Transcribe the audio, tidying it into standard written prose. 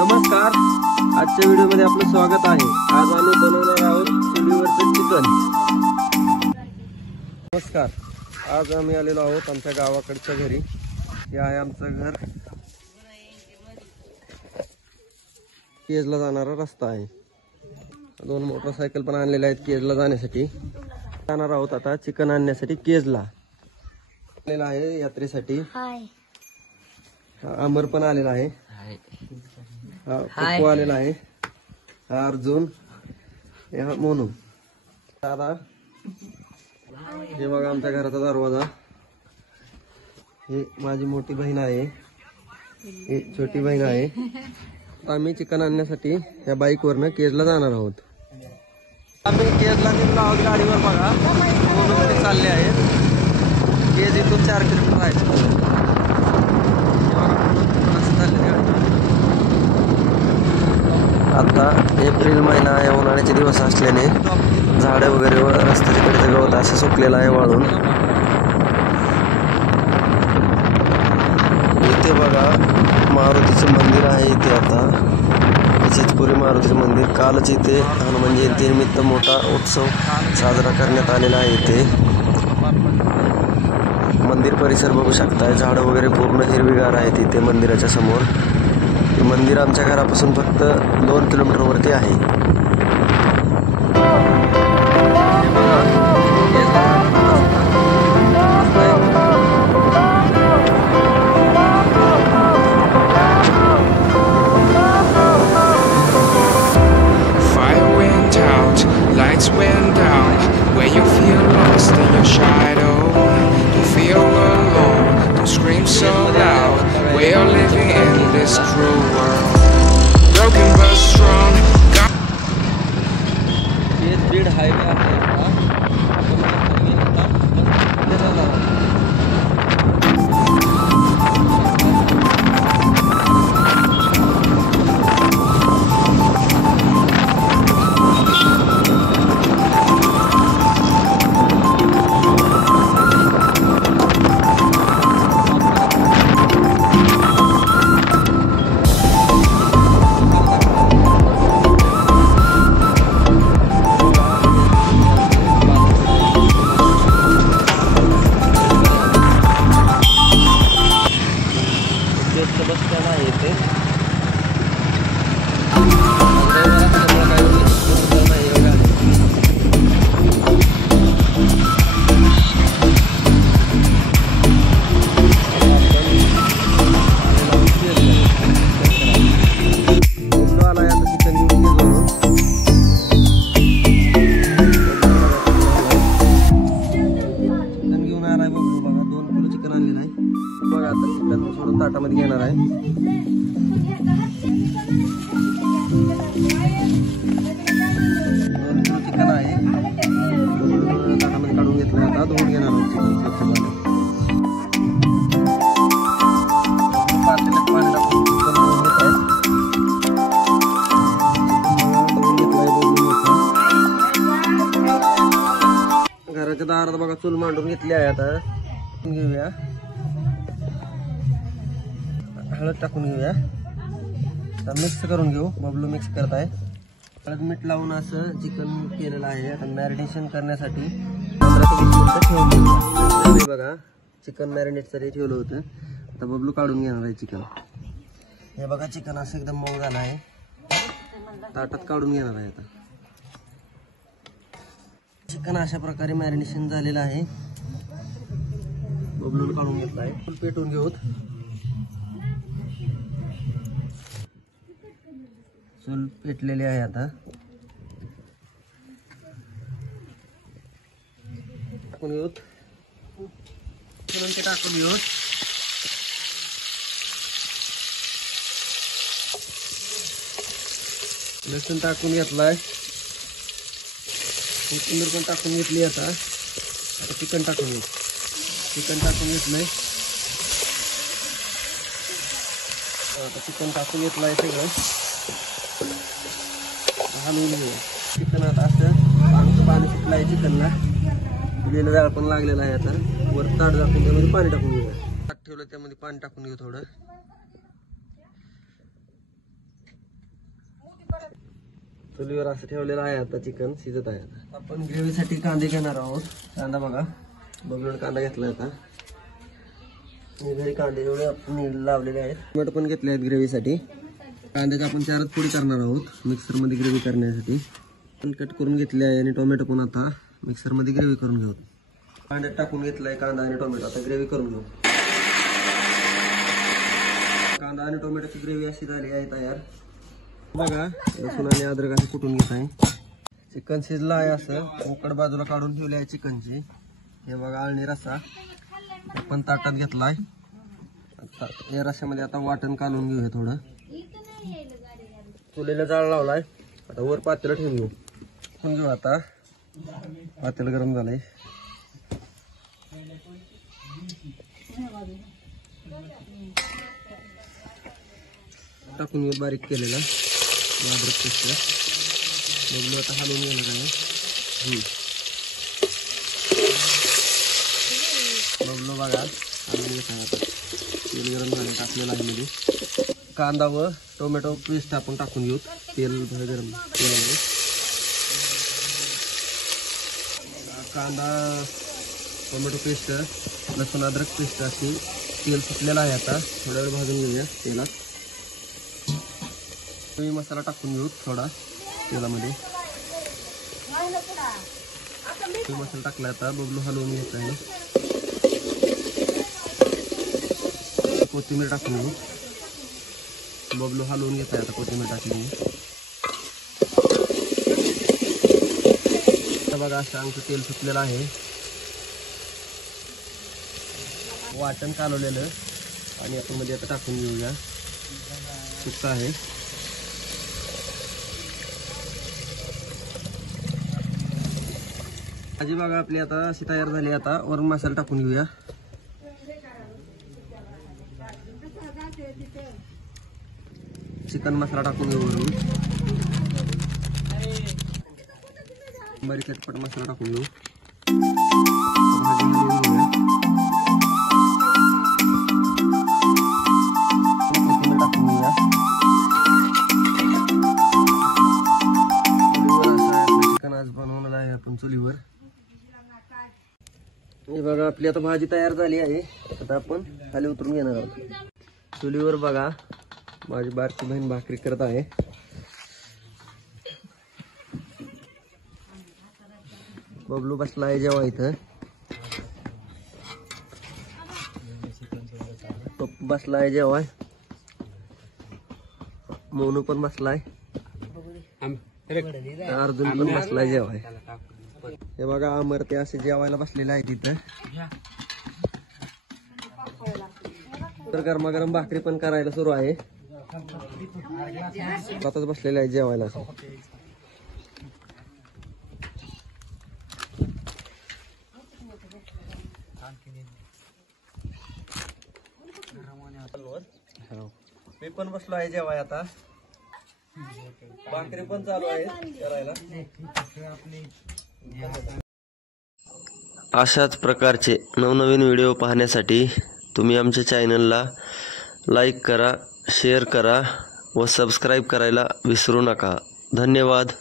नमस्कार, आजच्या व्हिडिओमध्ये आपलं स्वागत आहे। आज आम्ही बनवणार आहोत चुलीवरचं चिकन। नमस्कार, आज आम्ही आलेलो आहोत आमच्या गावाकडच्या घरी। हे आहे आमचं घर। केजला जाणारा रस्ता आहे। दोन मोटरसायकल पण आणलेल्या आहेत केजला जाण्यासाठी। जाणार आहोत आता चिकन आणण्यासाठी केजला। आलेला आहे यात्रेसाठी। हाय, अमर पण आलेला आहे। पप्पू आलेला आहे। अर्जुन, मोनू, दादा। हे बघा आमच्या घराचा दरवाजा। हे माझी मोठी बहीण आहे, ही छोटी बहीण आहे। आम्ही चिकन आणण्यासाठी या बाईक वरनं केजला जाणार आहोत। आम्ही केजला निघलो आहोत गाडीवर। बघा मोनू चालले आहेत। केज इथून 4 किलोमीटर आहे। आता एप्रिल महिना आहे, उन्हाळ्याचे दिवस असल्याने झाडे वगैरे व रस्त्याच्या कडे गवत असं सुकलेलं आहे वाळून। इथे बघा मारुतीचं मंदिर आहे। इथे आता चितपुरी मारुतीचं मंदिर। कालच इथे हनुमान जयंती निमित्त मोठा उत्सव साजरा करण्यात आलेला आहे। इथे मंदिर परिसर बघू शकताय, झाडं वगैरे पूर्ण हिरवीगार आहेत इथे मंदिराच्या समोर। हे मंदिर आमच्या घरापासून फक्त 2 किलोमीटर वरती आहे। Fire went out, lights went down. When you feel lost in your shadow, to feel alone, to scream so loud. We are living in this cruel world, broken but strong. ये Beed highway आहे। ताटामध्ये घेणार आहे। Chicken आहे, ताटामध्ये काढून घेतलं। आता धुवून घेणार आहोत चिकन स्वच्छ पाणी टाकून चिकन धुवून घेत आहे। घराच्या दारात बघा चूल मांडून घेतली आहे। आता घेऊया, हळद टाकून घेऊया। आता मिक्स करून घेऊ। बबलू मिक्स करत आहे। हळद मीठ लावून असं चिकन केलेलं आहे। आता मॅरिनेशन करण्यासाठी 15 ते 20 मिनिटं ठेवून घेऊ। बघा चिकन मॅरिनेटसाठी ठेवलं होतं। आता बबलू काढून घेणार आहे चिकन। हे बघा चिकन असं एकदम मऊ झालं आहे। ताटात काढून घेणार आहे। आता चिकन अशा प्रकारे मॅरिनेशन झालेलं आहे। बबलू काढून घेतलं आहे। पेटून घेऊत। चूल पेटलेली आहे। आता टाकून घेऊत। ते टाकून घेऊत। लसूण टाकून घेतलाय। कोथिंबीर पण टाकून घेतली। आता चिकन टाकून घेऊ। चिकन टाकून घेतलंय। आता चिकन टाकून घेतलंय सगळं। हलवून घेऊ चिकन। आता असं पाणी सुटलंय चिकनला। दिलेलं जाळ पण लागलेलं आहे। आता वर ताट टाकून त्यामध्ये पाणी टाकून घेऊ। ताट ठेवलं त्यामध्ये पाणी टाकून घेऊ थोडं। चुलीवर असं ठेवलेलं आहे आता चिकन शिजत आहे. आपण ग्रेव्हीसाठी कांदे घेणार आहोत. कांदा बघा बबलून कांदा घेतला आता. घरी कांदे एवढे आपण लावलेले आहेत. टोमॅटो पण घेतले आहेत ग्रेव्हीसाठी. कांद्याच्या आपण 4 फोडी करणार आहोत मिक्सरमध्ये ग्रेव्ही करण्यासाठी. पण कट करून घेतले आहे आणि टोमॅटो पण आता मिक्सरमध्ये ग्रेव्ही करून घेऊ. कांद्यात टाकून घेतलाय कांदा आणि टोमॅटो. आता ग्रेव्ही करून घेऊ. कांदा आणि टोमॅटोची ग्रेव्ही अशी झाली आहे तयार. बघा लसूण आणि अद्रक असं कुटून घेत आहे. चिकन शिजलं आहे. असं उकड बाजूला काढून ठेवले आहे चिकनची. हे बघा आळणी रस्सा आपण ताटात घेतलाय. आता या रस्स्यामध्ये आता वाटण काढून घेऊया. थोडं चुलीला जाळ लावलाय. आता वर पातेलं ठेवून घेऊ. आता पातेलं गरम झालंय. टाकून घेऊ बारीक केलेला अद्रक पेस्ट. बबलू आता हलवून घेणार आहे. बबलू बघा हलवून घेत आहे. आता तेल गरम झालं टाकलेलं आहे मध्ये. कांदा व टोमॅटो पेस्ट आपण टाकून घेऊ. तेल गरम तेलामध्ये कांदा टोमॅटो पेस्ट लसूण अद्रक पेस्ट अशी तेल सुटलेलं आहे. आता थोड्या वेळ भाजून घेऊया तेलात. मसाला टाकून घेऊ थोडा तेलामध्ये. मसाला टाकला. आता बबलू हलवून घेत आहे. कोथिंबीर टाकून घेऊ. बबलू हलवून घेत आहे. आता कोथिंबीर टाकली. बघा असं आमचं तेल सुटलेलं आहे. वाटण कालवलेलं आणि आपण मध्ये आता टाकून घेऊया. सुक्का आहे. भाजी बघा आपली आता अशी तयार झाली. आता वरून मसाला टाकून घेऊया. चिकन मसाला टाकून घेऊ. वरून बारीक चटपट मसाला टाकून घेऊ. टाकून घेऊया. चिकन आज बनवलेलं आहे आपण चुलीवर. हे बघा आपली आता भाजी तयार झाली आहे. आता आपण खाली उतरून घेणार आहोत. चुलीवर बघा माझी बारकी बहीण भाकरी करत आहे. बबलू बसला आहे जेव्हा इथं. पप्पू बसला आहे जेव्हा. मोनू पण बसलाय. अर्जुन पण बसलाय जेव्हा. हे बघा अमर ते असे जेवायला बसलेले आहे तिथं. तर गरमागरम भाकरी पण करायला सुरू आहे. स्वतःच बसलेले आहे जेवायला. मी पण बसलो आहे जेवाय. आता भाकरी पण चालू आहे करायला. अशाच प्रकारचे नवनवीन व्हिडिओ पाहण्यासाठी तुम्ही आमच्या चॅनलला लाईक करा, शेअर करा व सबस्क्राईब करायला विसरू नका. धन्यवाद.